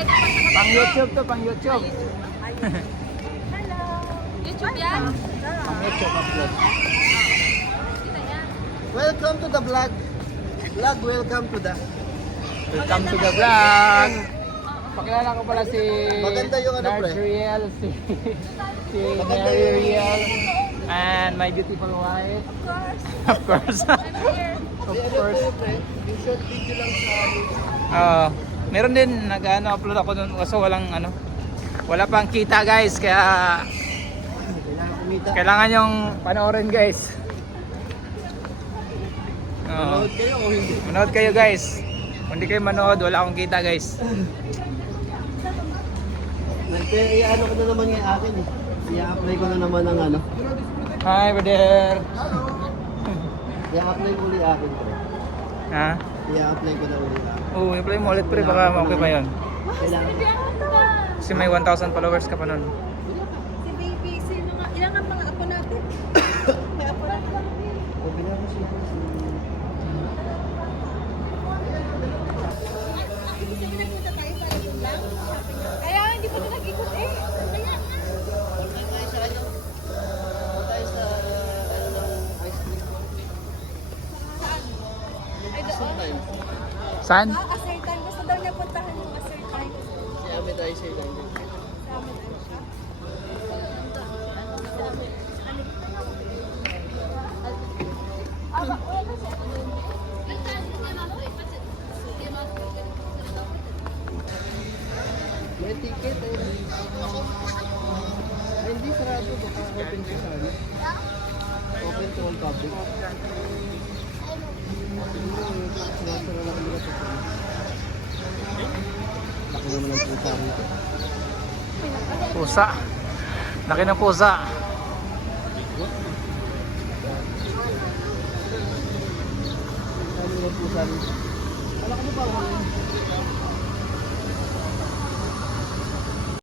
Pang YouTube to, pang YouTube. Hello. YouTube yan? Pang YouTube upload. Welcome to the vlog. Vlog, welcome to the... Welcome to the vlog. Pakilala ko pala si Maganda yung ano, pre. Nardriel, si Maganda Mary yung- Riel, and my beautiful wife. Of course. Of course. I'm here. Of course. Yung short video lang sa YouTube. Meron din nag-upload ako noon kasi wala pang kita guys, kaya Kailangan kumita. kailangan yung panoorin guys. Manood kayo o hindi? Manood kayo guys. Kung hindi kayo manood, wala akong kita guys. Nag-i-ano ko na naman yung akin eh. I-apply ko na naman ang ano. Hi brother. I-apply ko ulit akin. Pre. Ha? I-apply ko na ulit akin. Oo, i-play mo ulit pre, baka okay pa yun. Kailangan. Kasi may 1,000 followers ka pa nun. Si baby, sino nga? Ilan ang mga apo natin? May apo natin. Okay na siya. Gusto mo nagpunta tayo sa likod lang? Kaya hindi pa na nag-ikot eh. Kaya Tayo sa ano ng ice cream. saan? Ay doon. Saan? Asertan. Gusto daw niya puntahan yung Asertan. Si Amit tayo sa ilang. Sa amin ano siya. May ticket eh. Ay, hindi sarado. Baka open to sa ano. Open to all public. Sinasara lang nila sa ano. Laki naman ang pusa rito. Pusa. Laki ng pusa. Laki ng pusa rito. Wala ka ba ba?